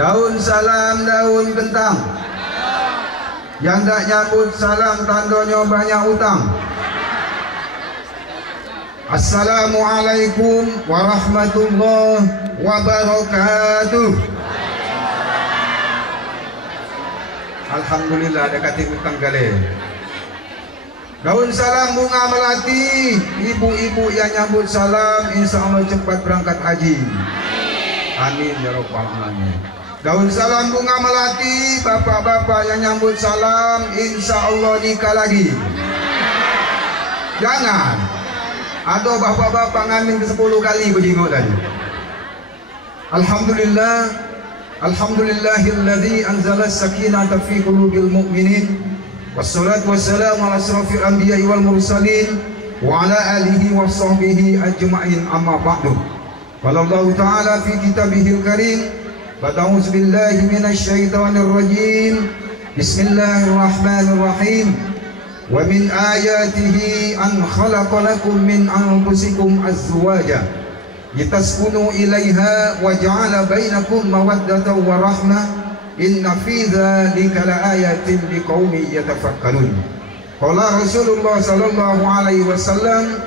Daun salam, daun kentang. Yang tak nyambut salam tandanya banyak utang. Assalamualaikum warahmatullahi wabarakatuh. Alhamdulillah ada kata utang gale. Daun salam bunga melati. Ibu-ibu yang nyambut salam insya Allah cepat berangkat haji. Amin ya rabbal alamin. Daun salam bunga melati. Bapak-bapak yang nyambut salam insya Allah nikah lagi. Jangan ada bapak-bapak ngamin ke 10 kali bejingok tadi. Alhamdulillah. Alhamdulillahilladzi anzala as-sakinata fi qulubil mu'minin. Wassalatu wassalamu ala asrafil anbiya'i wal mursalin wa ala alihi wa sahbihi ajma'in, amma ba'du. Qala Allah ta'ala fi kitabihil karim, A'udzu billahi minasy syaithanir rajim. Bismillahirrahmanirrahim. Wa min ayatihi an khalaqa lakum min anfusikum azwaja litaskunu ilaiha wa ja'ala bainakum mawaddatan wa rahmah. Inna fi dzalika laayatin liqaumin yatafakkarun. Qala Rasulullah sallallahu alaihi wasallam,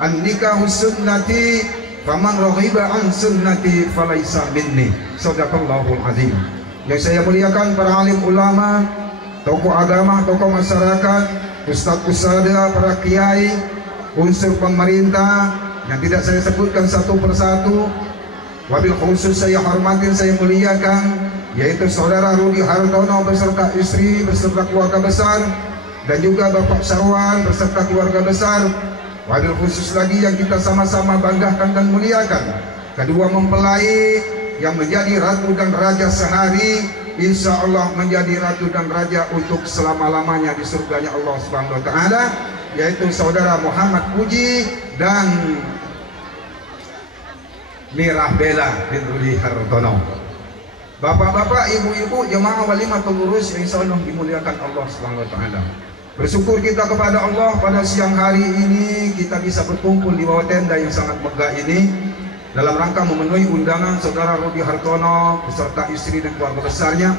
an-nikahu sunnati faman raghiba an sunnati falaysa minni. Shadaqallahul azim. Yang saya muliakan para alim ulama, tokoh agama, tokoh masyarakat, ustadz-ustadzah, para kiai, unsur pemerintah yang tidak saya sebutkan satu persatu. Wabil khusus saya hormatin, saya muliakan, yaitu saudara Rudi Hartono beserta istri beserta keluarga besar, dan juga Bapak Sarwan beserta keluarga besar. Wabil khusus lagi yang kita sama-sama banggakan dan muliakan, kedua mempelai yang menjadi ratu dan raja sehari, insya Allah menjadi ratu dan raja untuk selama-lamanya di surganya Allah Subhanahu wa Ta'ala, yaitu saudara Muhammad Puji dan Mirabella bin Rudi Hartono. Bapak-bapak, ibu-ibu, jemaah walimatul urus yang insya Allah dimuliakan Allah Subhanahu wa Ta'ala. Bersyukur kita kepada Allah pada siang hari ini kita bisa berkumpul di bawah tenda yang sangat megah ini dalam rangka memenuhi undangan saudara Rudi Hartono beserta istri dan keluarga besarnya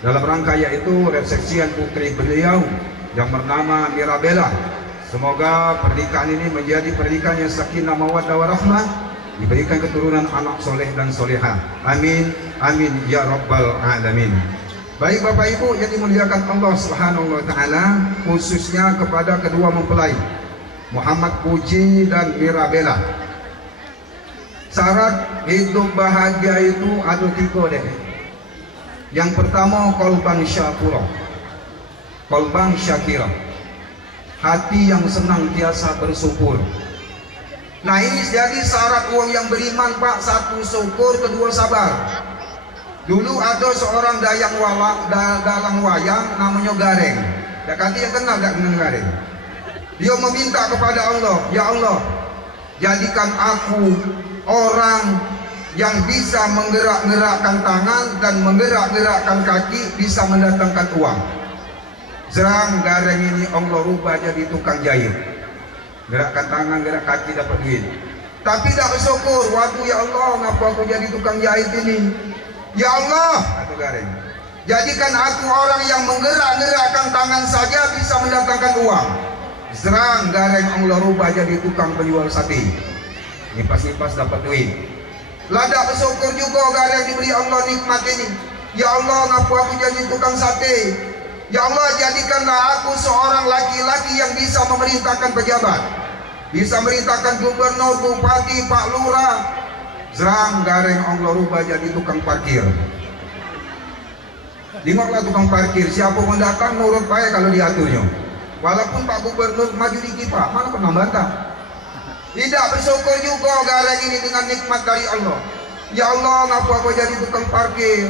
dalam rangka yaitu resepsian putri beliau yang bernama Mirabella. Semoga pernikahan ini menjadi pernikahan yang sakinah mawaddah warahmah, diberikan keturunan anak soleh dan soleha. Amin, amin ya rabbal alamin. Baik Bapak Ibu yang dimuliakan Allah Subhanahu wa Ta'ala, khususnya kepada kedua mempelai Muhammad Puji dan Mirabella. Syarat hidup bahagia itu ada 3 deh. Yang pertama qalban syakura, qalban syakira, hati yang senantiasa bersyukur. Nah ini jadi syarat orang yang beriman Pak. 1 syukur, 2 sabar. Dulu ada seorang dalang wayang namanya Gareng. Dakati yang kenal gak dengan Gareng? Dia meminta kepada Allah, ya Allah, jadikan aku orang yang bisa menggerak-gerakkan tangan dan menggerak-gerakkan kaki, bisa mendatangkan uang. Serang Gareng ini Allah rubah jadi tukang jahit. Gerakkan tangan, gerak kaki dapat duit. Tapi tak bersyukur, waduh ya Allah, ngapa aku jadi tukang jahit ini? Ya Allah, kata Gareng, jadikan aku orang yang menggerak-gerakkan tangan saja bisa mendatangkan uang. Serang Gareng Allah rubah jadi tukang penjual sate. Nipas-nipas dapat duit. Ladak bersyukur juga Gareng diberi Allah nikmat ini. Ya Allah, ngapa aku jadi tukang sate? Ya Allah, jadikanlah aku seorang laki-laki yang bisa memerintahkan pejabat, bisa memerintahkan gubernur, bupati, pak lurah. Serang Gareng Allah rubah jadi tukang parkir. Tengoklah tukang parkir, siapa pun datang nurut baik kalau diaturnya. Walaupun Pak Gubernur maju dikit Pak, mana pernah bantah. Tidak bersyukur juga Gareng ini dengan nikmat dari Allah. Ya Allah, ngapa aku jadi tukang parkir?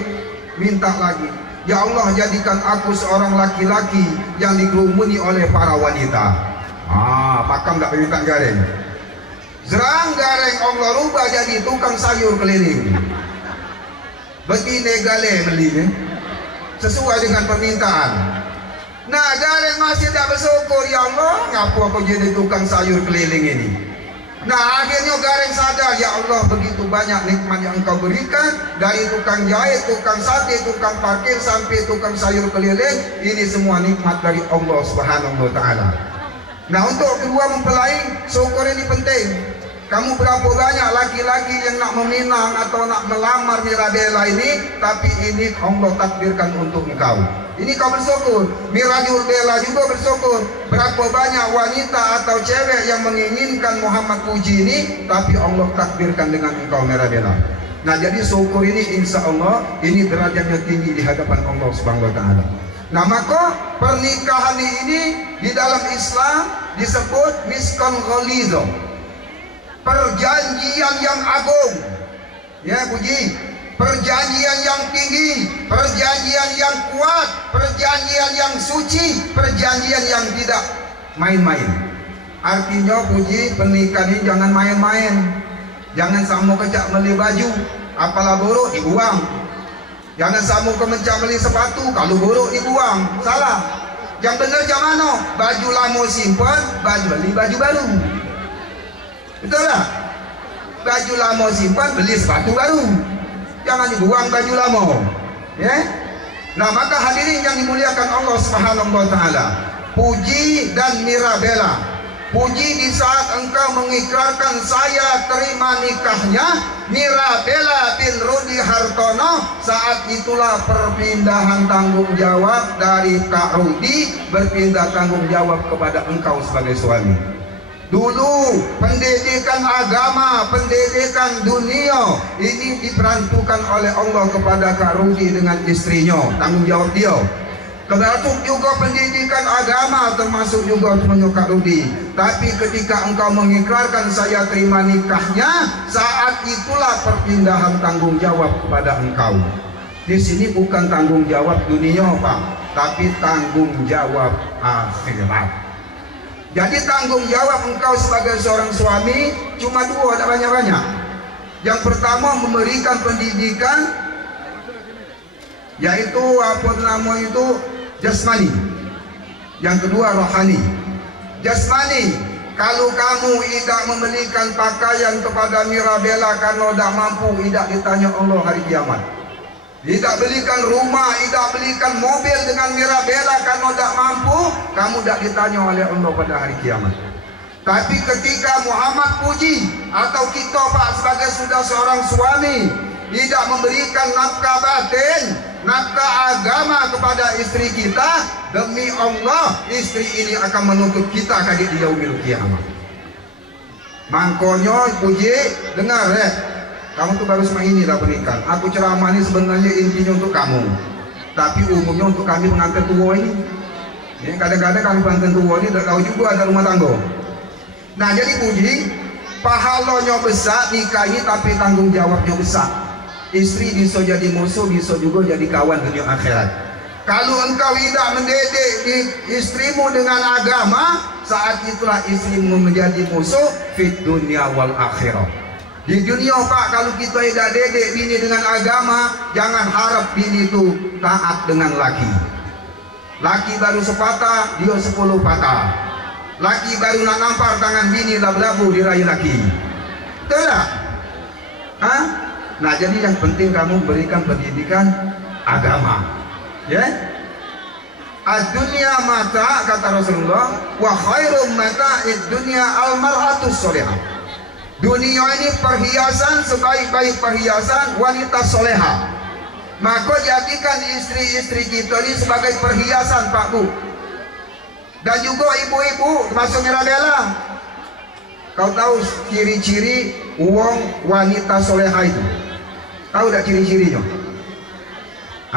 Minta lagi. Ya Allah, jadikan aku seorang laki-laki yang digerumuni oleh para wanita. Pakam tak minta Gareng. Serang Gareng Allah rubah jadi tukang sayur keliling. Begini gale belinya sesuai dengan permintaan. Nah Gareng masih tak bersyukur, ya Allah, ngapa aku jadi tukang sayur keliling ini? Nah akhirnya Gareng sadar, ya Allah begitu banyak nikmat yang Engkau berikan, dari tukang jahit, tukang sate, tukang parkir sampai tukang sayur keliling, ini semua nikmat dari Allah Subhanahu wa Ta'ala. Nah untuk kedua mempelai, syukur ini penting. Kamu berapa banyak laki-laki yang nak meminang atau nak melamar Mirabella ini, tapi ini Allah takdirkan untuk engkau. Ini kau bersyukur. Mirabella juga bersyukur. Berapa banyak wanita atau cewek yang menginginkan Muhammad Puji ini, tapi Allah takdirkan dengan engkau Mirabella. Nah jadi syukur ini insya Allah ini derajatnya tinggi di hadapan Allah Subhanahu wa Ta'ala. Nah maka pernikahan ini di dalam Islam disebut miskon ghalizo, perjanjian yang agung. Ya Puji, perjanjian yang tinggi, perjanjian yang kuat, perjanjian yang suci, perjanjian yang tidak main-main. Artinya Puji, pernikahan ini jangan main-main. Jangan sama kecak beli baju, apalah buruk dibuang. Jangan sama kecak beli sepatu, kalau buruk dibuang. Salah. Yang benar jam mana? Baju lama simpan, beli baju baru. Betul tak? Baju lama simpan, beli sepatu baru. Jangan dibuang baju lama, ya. Nah maka hadirin yang dimuliakan Allah Subhanahu wa Ta'ala, Puji dan Mirabella, Puji di saat engkau mengikrarkan saya terima nikahnya Mirabella bin Rudi Hartono, saat itulah perpindahan tanggung jawab dari Kak Rudi berpindah tanggung jawab kepada engkau sebagai suami. Dulu pendidikan agama, pendidikan dunia ini diperantukan oleh Allah kepada Kak Rudi dengan istrinya, tanggung jawab dia. Termasuk juga pendidikan agama, termasuk juga punya Kak Rudi. Tapi ketika engkau mengikrarkan saya terima nikahnya, saat itulah perpindahan tanggung jawab kepada engkau. Di sini bukan tanggung jawab dunia Pak, tapi tanggung jawab akhirat. Jadi tanggung jawab engkau sebagai seorang suami cuma dua, tidak banyak-banyak. Yang pertama memberikan pendidikan, yaitu apa nama itu jasmani. Yang kedua rohani. Jasmani, kalau kamu tidak membelikan pakaian kepada Mirabella karena tidak mampu, tidak ditanya Allah hari kiamat. Tidak belikan rumah, tidak belikan mobil dengan Mirabella karena tidak mampu, kamu tidak ditanya oleh Allah pada hari kiamat. Tapi ketika Muhammad Puji atau kita Pak sebagai sudah seorang suami tidak memberikan nafkah batin, nafkah agama kepada istri kita, demi Allah istri ini akan menuntut kita kali di yaumil kiamat. Mangkonya Puji dengar ya. Kamu tuh baru sama ini dah pernikahan. Aku ceramah ini sebenarnya intinya untuk kamu, tapi umumnya untuk kami pengantin tua ini. Ya, kadang-kadang kami pengantin tua ini tidak tahu juga ada rumah tangga. Nah jadi Puji, pahalanya besar nikah ini, tapi tanggung jawabnya besar. Istri bisa jadi musuh, bisa juga jadi kawan dunia akhirat. Kalau engkau tidak mendidik istrimu dengan agama, saat itulah istrimu menjadi musuh fit dunia wal akhirah. Di dunia Pak, kalau kita tidak didik bini dengan agama, jangan harap bini itu taat dengan laki. Laki baru sepatah, dia 10 patah. Laki baru nak nampar tangan bini lah berlabuh diraih laki. Betul tak? Hah? Nah jadi yang penting kamu berikan pendidikan agama. Ya? Ad-dunya mata, kata Rasulullah, wa khairum mata'id dunya al-mar'atus sholihah. Dunia ini perhiasan, sebaik-baik perhiasan wanita soleha. Maka jadikan istri-istri kita ini sebagai perhiasan Pak Bu. Dan juga ibu-ibu termasuk Mirabella. Kau tahu ciri-ciri uang wanita soleha itu? Tahu tak ciri-cirinya?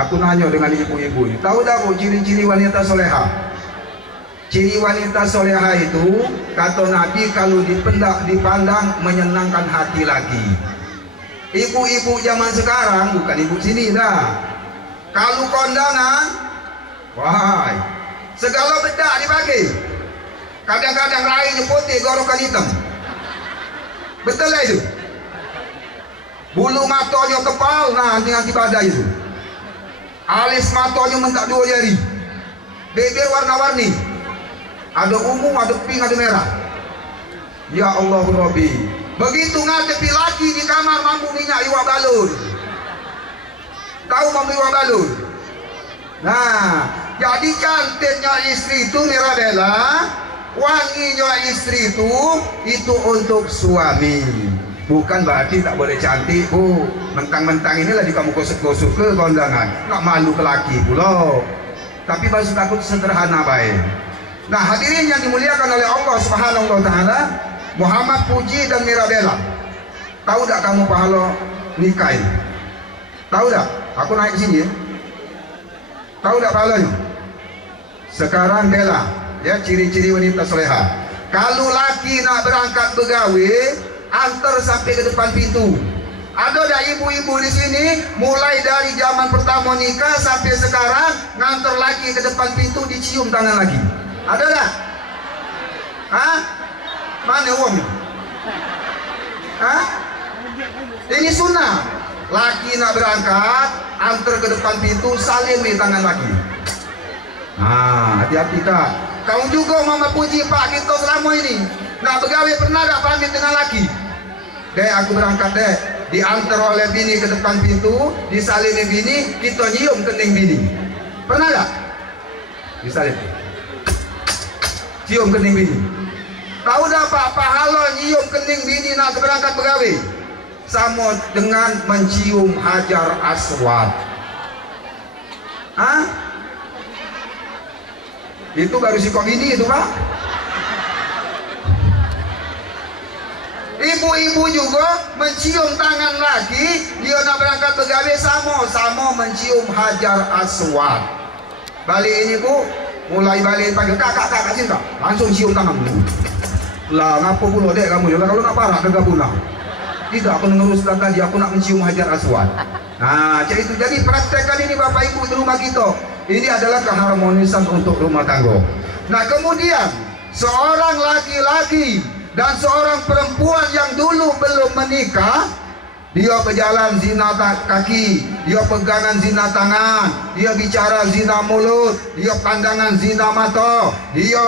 Aku nanya dengan ibu-ibu ini. Tahu tak Bu ciri-ciri wanita soleha? Ciri wanita soleha itu kata Nabi kalau dipandang menyenangkan hati laki. Ibu-ibu zaman sekarang bukan ibu sini dah. Kalau kondangan, wah, segala bedak dipakai. Kadang-kadang rainya putih, gorokan hitam. Betul lah itu. Bulu matanya kepal, nah nanti badai itu. Alis matanya mentak 2 jari. Bibir warna-warni. Ada ungu, ada pink, ada merah. Ya Allah Rabbi. Begitu ngadepi laki di kamar mampu minyak iwak balun. Tahu mampu iwak balun? Nah, jadi cantiknya istri itu Mirabella, wanginya istri itu untuk suami. Bukan berarti tak boleh cantik, Bu. Mentang-mentang inilah di kamu gosok-gosok ke kondangan. Nak malu ke laki pula. Tapi maksud aku sederhana baik. Nah, hadirin yang dimuliakan oleh Allah Subhanahu wa taala, Muhammad Puji dan Mirabella. Tahu tak kamu pahala nikah ini? Tahu tak? Aku naik sini ya. Tahu tak pahalanya? Sekarang Bella, ya, ciri-ciri wanita soleha. Kalau laki nak berangkat begawe, antar sampai ke depan pintu. Ada dah ibu-ibu di sini, mulai dari zaman pertama nikah sampai sekarang, ngantar laki ke depan pintu, dicium tangan lagi. Ada dah? Hah? Mana uangnya? Hah? Ini sunnah. Laki nak berangkat, antar ke depan pintu, salimi tangan laki. Hati-hati tak. Kamu juga Mama Puji Pak kita selama ini nak begawe pernah tak pamit dengan laki? Dek, aku berangkat dek, diantar oleh bini ke depan pintu, disalimi bini, kita nyium kening bini. Pernah tak? Disalim, cium kening bini. Tahu tak Pak, pahala nyium kening bini nak berangkat begawe sama dengan mencium Hajar Aswad. Hah? Itu baru sikok ini itu Pak. Ibu-ibu juga mencium tangan laki, dia nak berangkat begawe sama mencium Hajar Aswad. Balik ini Bu, mulai balik panggil kakak sini tak, langsung cium tanganmu. Lah ngapa pula dek kamu juga kalau nak parah kagak punah. Tidak, aku ngurus tadi aku nak mencium Hajar Aswad. Nah, itu jadi praktekkan ini Bapak Ibu di rumah kita. Ini adalah keharmonisan untuk rumah tangga. Nah, kemudian seorang laki-laki dan seorang perempuan yang dulu belum menikah, dia berjalan zina kaki, dia pegangan zina tangan, dia bicara zina mulut, dia pandangan zina mata, dia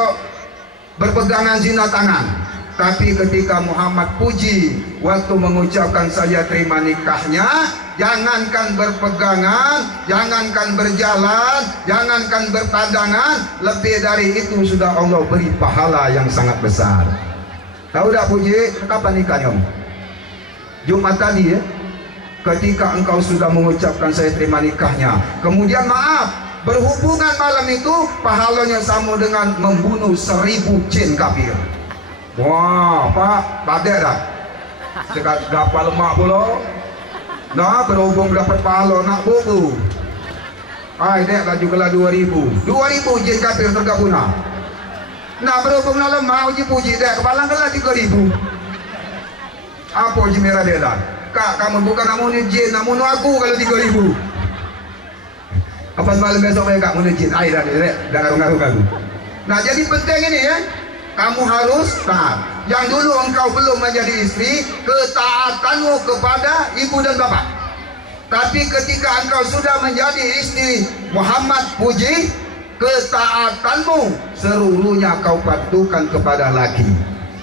berpegangan zina tangan. Tapi ketika Muhammad Puji waktu mengucapkan saya terima nikahnya, jangankan berpegangan, jangankan berjalan, jangankan berpandangan, lebih dari itu sudah Allah beri pahala yang sangat besar. Tahu tak Puji, kapan nikahnya? Jumat tadi ya. Ketika engkau sudah mengucapkan saya terima nikahnya, kemudian maaf, berhubungan malam itu pahalanya sama dengan membunuh 1000 jin kafir. Wah, Pak, badai dah. Dekat dapat lemak pula. Nah, berhubung dapat pahala nak buku. Dek laju kelah 2000 jin kafir tergabung. Nah, berhubung nak lemak uji-puji dek kepala kelah 3000. Apa uji merah dia dah? Kak, kamu bukan namun jin, namun aku kalau 3000. Apa semalam besok mereka mau jin? Dah dek, dah ngaruh-ngaruh. Nah, jadi penting ini ya. Kamu harus taat. Yang dulu engkau belum menjadi istri, ketaatanmu kepada ibu dan bapak. Tapi ketika engkau sudah menjadi istri Muhammad Puji, ketaatanmu seluruhnya kau patuhkan kepada laki.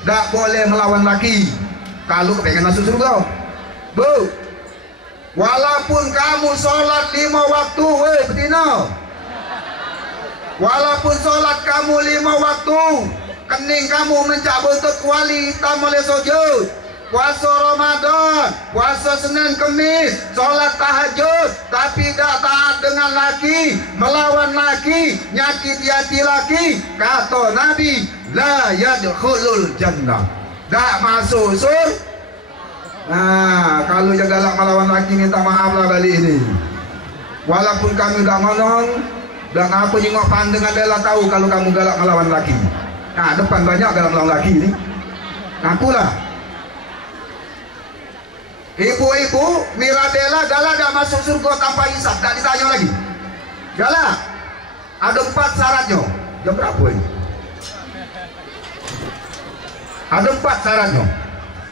Tak boleh melawan laki kalau pengen masuk surga. Bu, walaupun kamu sholat 5 waktu, betina. Walaupun sholat kamu 5 waktu, kening kamu mencak buntut kuali hitam oleh sujud, puasa Ramadan, puasa Senin Kemis, sholat tahajud, tapi tidak taat dengan laki, melawan laki, nyakiti hati laki, kata Nabi, la yadkhulul jannah, tak masuk surga. Nah, kalau yang galak melawan laki minta maaf lah balik ini. Walaupun kami udah ngomong, dan aku nyengok pandangan Bella tahu kalau kamu galak melawan laki. Nah, depan banyak galak melawan laki ini. Ngakulah. Ibu-ibu, Mirabella galak gak masuk surga tanpa hisab, tak ditanya lagi. Galak. Ada 4 syaratnya. Jam berapa ini? Ada 4 syaratnya.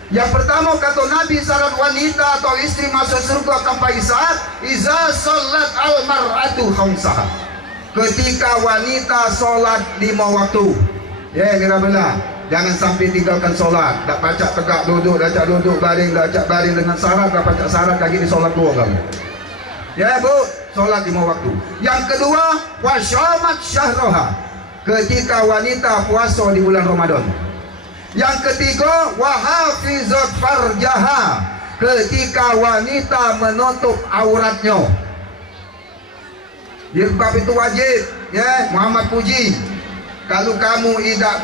Yang pertama kata Nabi, syarat wanita atau istri masuk surga tanpa hisab, iza sholat al-mar'atu khamsaha. Ketika wanita sholat 5 waktu. Ya, Mirabella, Jangan sampai tinggalkan solat. Dah pacak tegak duduk, dah cak duduk baring, dah cak baring dengan syarat, dah pacak syarat lagi di solat dua kali. Ya bu, solat 5 waktu. Yang kedua, wasyamat syahroha, ketika wanita puasa di bulan Ramadan. Yang ketiga, wahafizat farjaha, ketika wanita menutup auratnya. Jilbab itu wajib, ya Muhammad puji. Kalau kamu tidak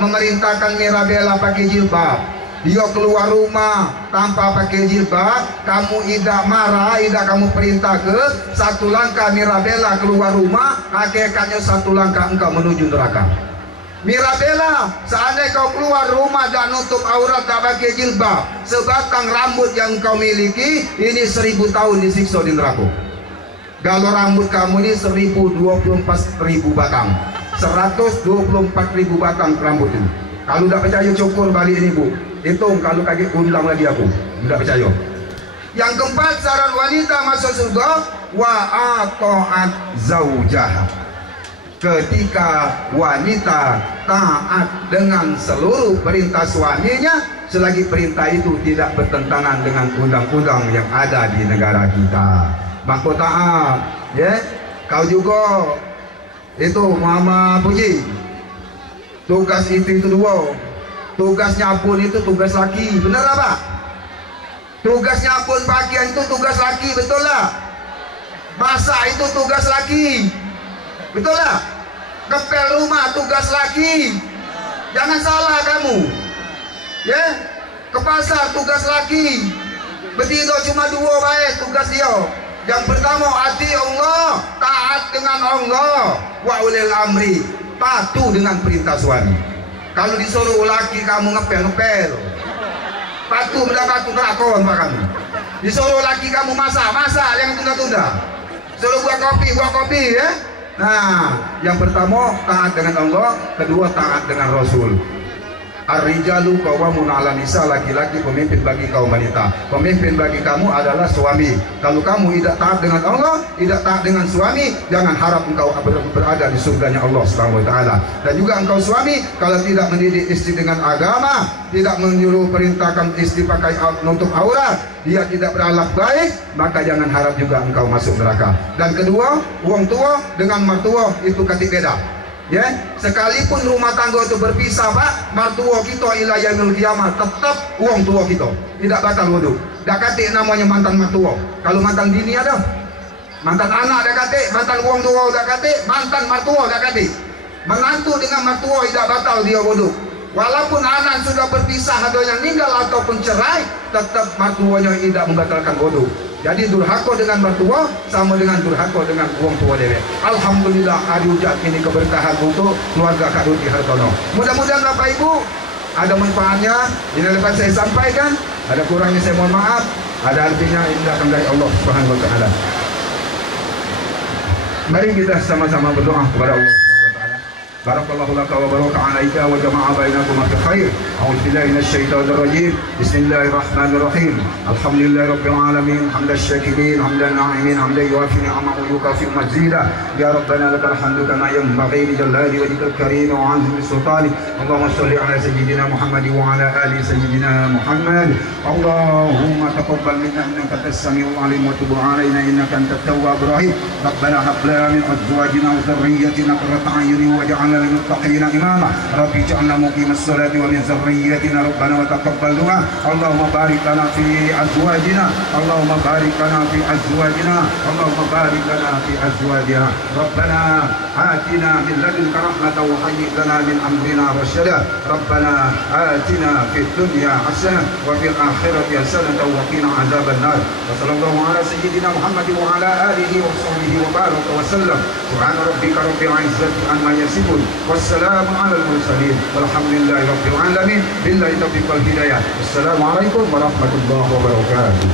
memerintahkan Mirabella pakai jilbab, dia keluar rumah tanpa pakai jilbab, kamu tidak marah, tidak kamu perintah ke satu langkah Mirabella keluar rumah, hakikatnya satu langkah engkau menuju neraka. Mirabella, seandainya kau keluar rumah dan nutup aurat tak pakai jilbab, sebatang rambut yang kau miliki ini 1000 tahun disiksa di neraka. Kalau rambut kamu ini 1024.000 batang, 124.000 batang rambut ini. Kalau tak percaya cukur balik ini bu, hitung kalau kaget undang lagi aku. Tidak percaya. Yang keempat, syarat wanita masuk surga, wa ata'at zaujaha, ketika wanita taat dengan seluruh perintah suaminya selagi perintah itu tidak bertentangan dengan undang-undang yang ada di negara kita. Maka taat, ya. Kau juga itu Muhammad puji. Tugas itu dua. Tugas nyapun itu tugas laki, benar apa? Tugas nyapun pakaian itu tugas laki, betul lah. Masak itu tugas laki, betul lah. Ngepel rumah tugas laki, jangan salah kamu. Ya, ke pasar tugas laki. Betina cuma 2 baik tugas dia. Yang pertama, ati Allah, taat dengan Allah, wa ulil amri, patuh dengan perintah suami. Kalau disuruh laki kamu ngepel, patuh mendapat kerakon pak kamu. Disuruh laki kamu masak, jangan tunda-tunda. Suruh buat kopi, ya. Nah, yang pertama taat dengan Allah, kedua taat dengan Rasul. Ar-rijalu qawwamun 'ala nisa, laki-laki pemimpin bagi kaum wanita. Pemimpin bagi kamu adalah suami. Kalau kamu tidak taat dengan Allah, tidak taat dengan suami, jangan harap engkau berada di surganya Allah Subhanahu wa taala. Dan juga engkau suami kalau tidak mendidik istri dengan agama, tidak menyuruh perintahkan istri pakai nutup aurat, dia tidak berakhlak baik, maka jangan harap juga engkau masuk neraka. Dan kedua, wong tua dengan mertua itu katik beda. Ya, sekalipun rumah tangga itu berpisah pak, mertua kita ila yaumil qiyamah tetap uang tua kita, tidak batal wudu. Dak katik namanya mantan mertua. Kalau mantan bini ada, mantan anak dak katik, mantan uang tua dak katik, mantan mertua dak katik. Menantu dengan mertua tidak batal dia wudu. Walaupun anak sudah berpisah, ada yang meninggal ataupun cerai, tetap mertuanya tidak membatalkan wudu. Jadi durhaka dengan mertua sama dengan durhaka dengan uang tua dewek. Alhamdulillah hari hujan ini keberkahan untuk keluarga Kak Ruti Hartono. Mudah-mudahan Bapak Ibu ada manfaatnya. Ini lepas saya sampaikan, ada kurangnya saya mohon maaf, ada artinya ini datang dari Allah Subhanahu wa taala. Mari kita sama-sama berdoa kepada Allah. Barakallahu laka wa baraka alaika wa jama'a bainakuma fi khair. A'udzu billahi minasy syaithanir rajim. Bismillahirrahmanirrahim. Alhamdulillahi rabbil alamin, hamdasy syakirin, hamdan na'imin, hamdan yuwafi ni'amahu wa yukafi mazida. Ya rabbana lakal hamdu kama yanbaghi li jalali wajhikal karim wa 'azimi sultanik. Allahumma shalli ala sayyidina Muhammad wa ala ali sayyidina Muhammad. Allahumma taqabbal minna innaka antas samiul alim wa tub 'alaina innaka antat tawwabur rahim. Rabbana hab lana min azwajina wa dhurriyyatina qurrata a'yunin waj'al للمتقين إماما رب اجعلنا مقيم الصلاة ومن ذريتنا ربنا وتقبل دعاء اللهم بارك لنا في أزواجنا اللهم بارك لنا في أزواجنا اللهم بارك لنا في أزواجنا ربنا آتنا من لدنك رحمة وهيئ لنا من أمرنا رشدا ربنا آتنا في الدنيا حسنة وفي الآخرة حسنة وقنا عذاب النار وصلى الله على سيدنا محمد وعلى آله وصحبه وبارك وسلم سبحان ربك رب العزة عما يصفون والسلام على المرسلين والحمد لله رب العالمين بالله التوفيق والهداية. السلام عليكم ورحمة الله وبركاته.